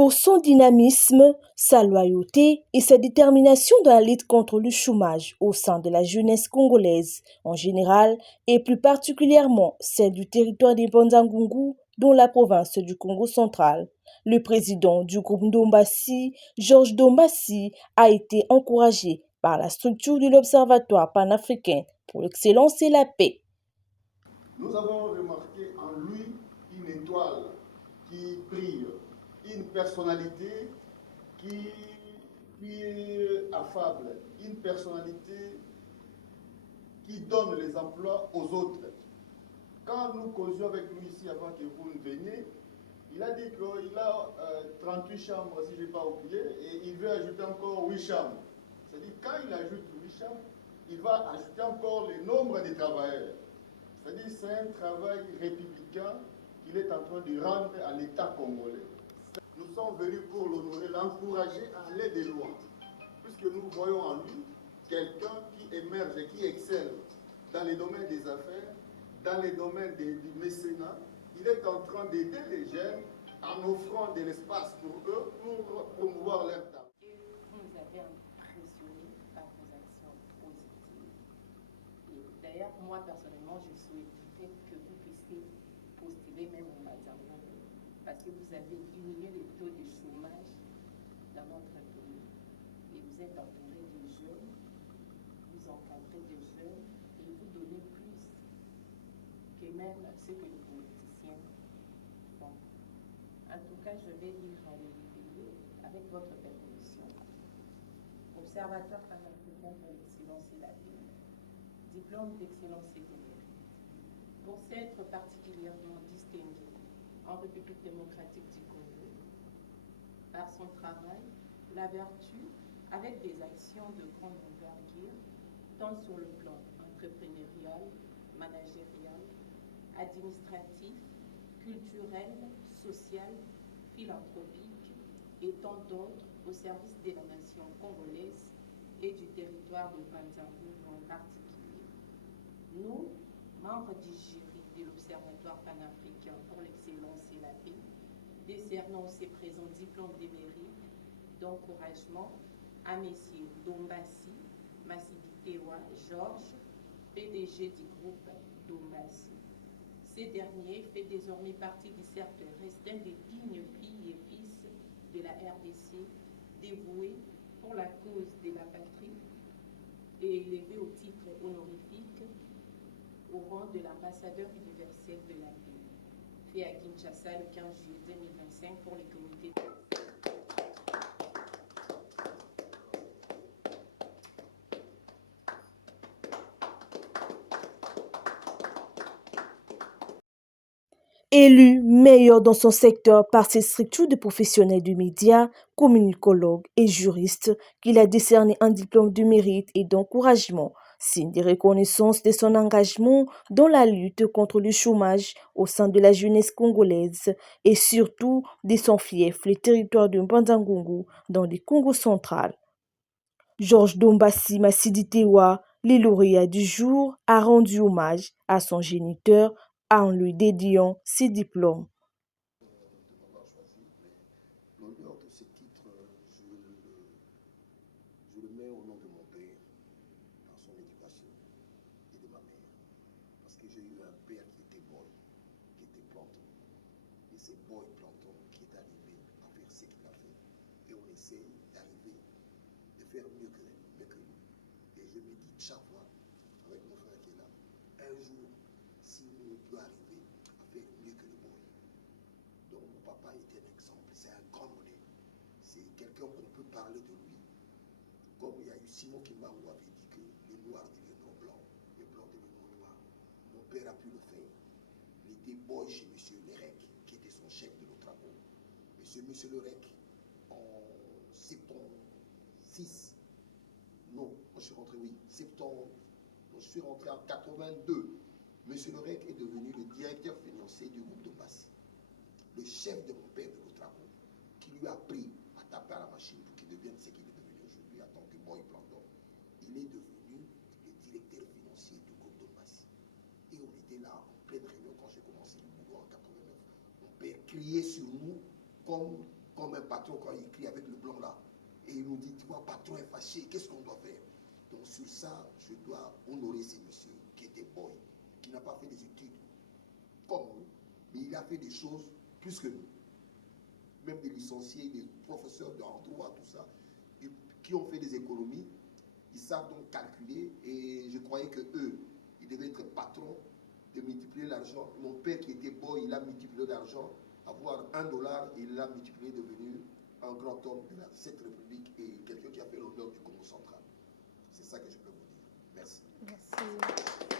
pour son dynamisme, sa loyauté et sa détermination dans la lutte contre le chômage au sein de la jeunesse congolaise en général et plus particulièrement celle du territoire des Banzangungu dans la province du Congo central. Le président du groupe Ndombassi, Georges Ndombassi, a été encouragé par la structure de l'Observatoire panafricain pour l'excellence et la paix. Nous avons remarqué en lui une étoile qui brille, une personnalité qui est affable, une personnalité qui donne les emplois aux autres. Quand nous causions avec lui ici avant que vous ne veniez, il a dit qu'il a 38 chambres, si je n'ai pas oublié, et il veut ajouter encore 8 chambres. C'est-à-dire quand il ajoute 8 chambres, il va ajouter encore le nombre de travailleurs. C'est-à-dire que c'est un travail républicain qu'il est en train de rendre à l'État congolais. Nous sommes venus pour l'honorer, l'encourager à aller de loin, puisque nous voyons en lui quelqu'un qui émerge et qui excelle dans les domaines des affaires, dans les domaines du mécénat. Il est en train d'aider les jeunes en offrant de l'espace pour eux, pour promouvoir leur talent. Vous nous avez impressionné par vos actions positives. Et d'ailleurs, moi personnellement, je souhaiterais que vous puissiez postuler même au Banzangungu, parce que vous avez diminué le taux de chômage dans notre pays. Et vous êtes entouré de jeunes, vous encadrez des jeunes et vous donnez plus que même ce que les politiciens font. En tout cas, je vais lire les pays avec votre permission. Observatoire panafricain pour l'excellence et la paix. Diplôme d'excellence et de mérite. Pour s'être particulièrement distingué en République démocratique du Congo par son travail, la vertu avec des actions de grande envergure, tant sur le plan entrepreneurial, managérial, administratif, culturel, social, philanthropique et tant d'autres au service de la nation congolaise et du territoire de Banzangungu en particulier. Nous, membres du jury de l'Observatoire panafricain pour l'excellence et la paix, décernons ces présents diplômes de mérite d'encouragement à messieurs Ndombassi, Massidi Tewa, Georges, PDG du groupe Ndombassi. Ces derniers fait désormais partie du cercle restant des dignes filles et fils de la RDC, dévoués pour la cause de la patrie et élevés au titre honorifique au rang de l'ambassadeur universel de la paix, fait à Kinshasa le 15 juillet 2025 pour les comités. Élu meilleur dans son secteur par ses structures de professionnels du média, communicologues et juristes, qu'il a décerné un diplôme de mérite et d'encouragement, signe de reconnaissance de son engagement dans la lutte contre le chômage au sein de la jeunesse congolaise et surtout de son fief, le territoire de Banzangungu dans le Congo central. Georges Ndombassi Massidi Tewa, le lauréat du jour, a rendu hommage à son géniteur en lui dédiant ses diplômes. L'honneur de ce titre, je le mets au nom de mon père, dans son éducation, et de ma mère. Parce que j'ai eu un père qui était boy, qui était planton. Et c'est boy planton qui est arrivé à faire ce qu'il a fait. Et on essaie d'arriver, de faire mieux que lui. Et je me dis chaque fois, avec mon frère qui est là, un jour, si on peut arriver à faire mieux que le boy. Donc mon papa était un exemple, c'est un grand modèle. C'est quelqu'un qu'on peut parler de lui. Comme il y a eu Simon Kimbangu avait dit que les noirs deviendront blancs, les blancs deviendront noirs. Mon père a pu le faire. Il était boy chez M. Lerec, qui était son chef de l'Otraco. M. Lerec, en 76, non, je suis rentré, oui, je suis rentré en 82. M. Lerec est devenu le directeur financier du groupe de Bassi. Le chef de mon père de l'Otraco, qui lui a appris à taper à la machine pour qu'il devienne ce qu'il est devenu aujourd'hui en tant que boy planton. Il est devenu le directeur financier du groupe de Bassi. Et on était là en pleine réunion quand j'ai commencé le boulot en 89. Mon père criait sur nous comme comme un patron quand il écrit avec le blanc là. Et il nous dit, tu vois, patron est fâché, qu'est-ce qu'on doit faire? Donc sur ça, je dois honorer ces messieurs qui étaient boy, qui n'a pas fait des études comme nous, mais il a fait des choses plus que nous. Même des licenciés, des professeurs de droit, tout ça, qui ont fait des économies, ils savent donc calculer, et je croyais que eux, ils devaient être patrons de multiplier l'argent. Mon père qui était boy, il a multiplié l'argent, avoir $1, il l'a multiplié, devenu un grand homme de cette république et quelqu'un qui a fait l'honneur du Congo central. C'est ça que je peux vous dire. Merci. Merci.